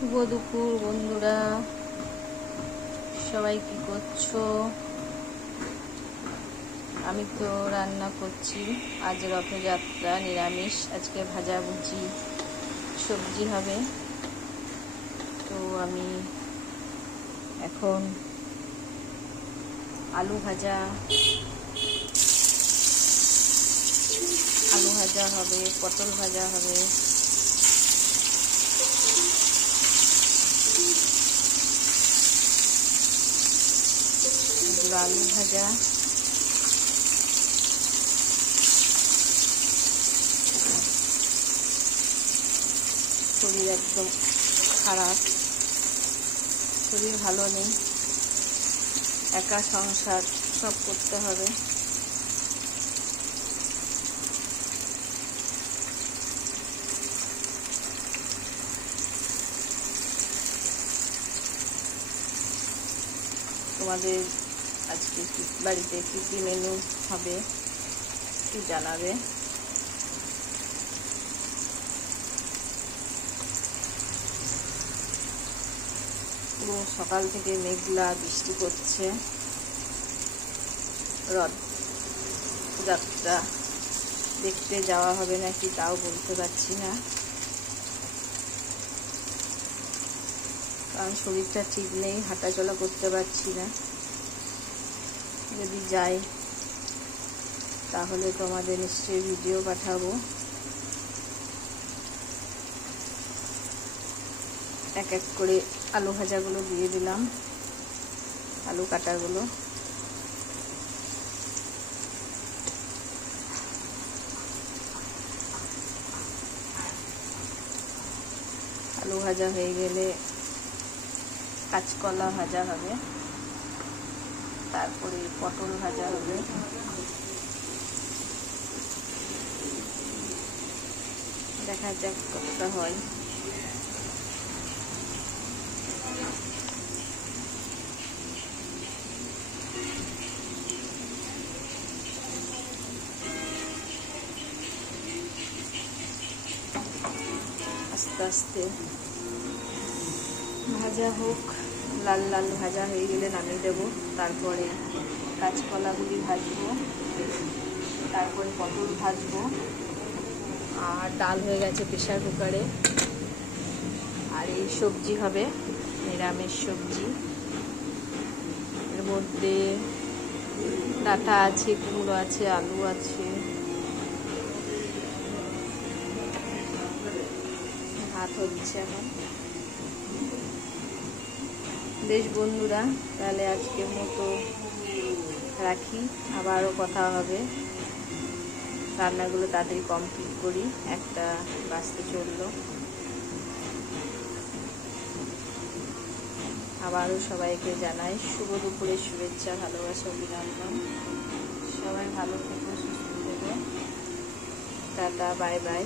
শুভ দুপুর বন্ধুরা, সবাই কি করছো? আমি তো রান্না করছি। আজ রথযাত্রা, নিরামিষ। আজকে ভাজাভুজি সবজি হবে। তো আমি এখন আলু ভাজা হবে, পটল ভাজা হবে, আলু ভাজা, শরীর একদম খারাপ, শরীর ভালো নেই, একা সংসার সব করতে হবে। তোমাদের আজকে বাড়িতে কি কি মেনু হবে কি জানাবে। পুরো সকাল থেকে মেঘলা, বৃষ্টি পড়ছে। রথযাত্রা দেখতে যাওয়া হবে নাকি তাও বলতে পারছি না, কারণ শরীরটা ঠিক নেই, হাঁটাচলা করতে পারছি না। যদি যাই তাহলে তোমাদের নিশ্চয়ই ভিডিও পাঠাবো। এক এক করে আলু ভাজাগুলো দিয়ে দিলাম, আলু কাটাগুলো। আলু ভাজা হয়ে গেলে কাঁচকলা ভাজা হবে, তারপরে পটল ভাজা হবে। দেখা যাক কতটা হয়। আস্তে আস্তে ভাজা হোক, লাল লাল ভাজা হয়ে গেলে নামিয়ে দেবো। তারপরে কাঁচকলাগুলি ভাজবো, তারপরে পটল ভাজবো। আর ডাল হয়ে গেছে প্রেসার কুকারে। আর এই সবজি হবে, নিরামিষ সবজি। এর মধ্যে ডাঁটা আছে, কুমড়ো আছে, আলু আছে, ভাত হচ্ছে এখন। বেশ বন্ধুরা, তাহলে আজকের মতো রাখি, আবারও কথা হবে। রান্নাগুলো তাড়াতাড়ি কমপ্লিট করি, একটা বাজতে চললো। আবারও সবাইকে জানাই শুভ দুপুরের শুভেচ্ছা, ভালোবাসা, অভিনন্দন। সবাই ভালো থেকো, সুস্থ থেকো। Tata, bye bye.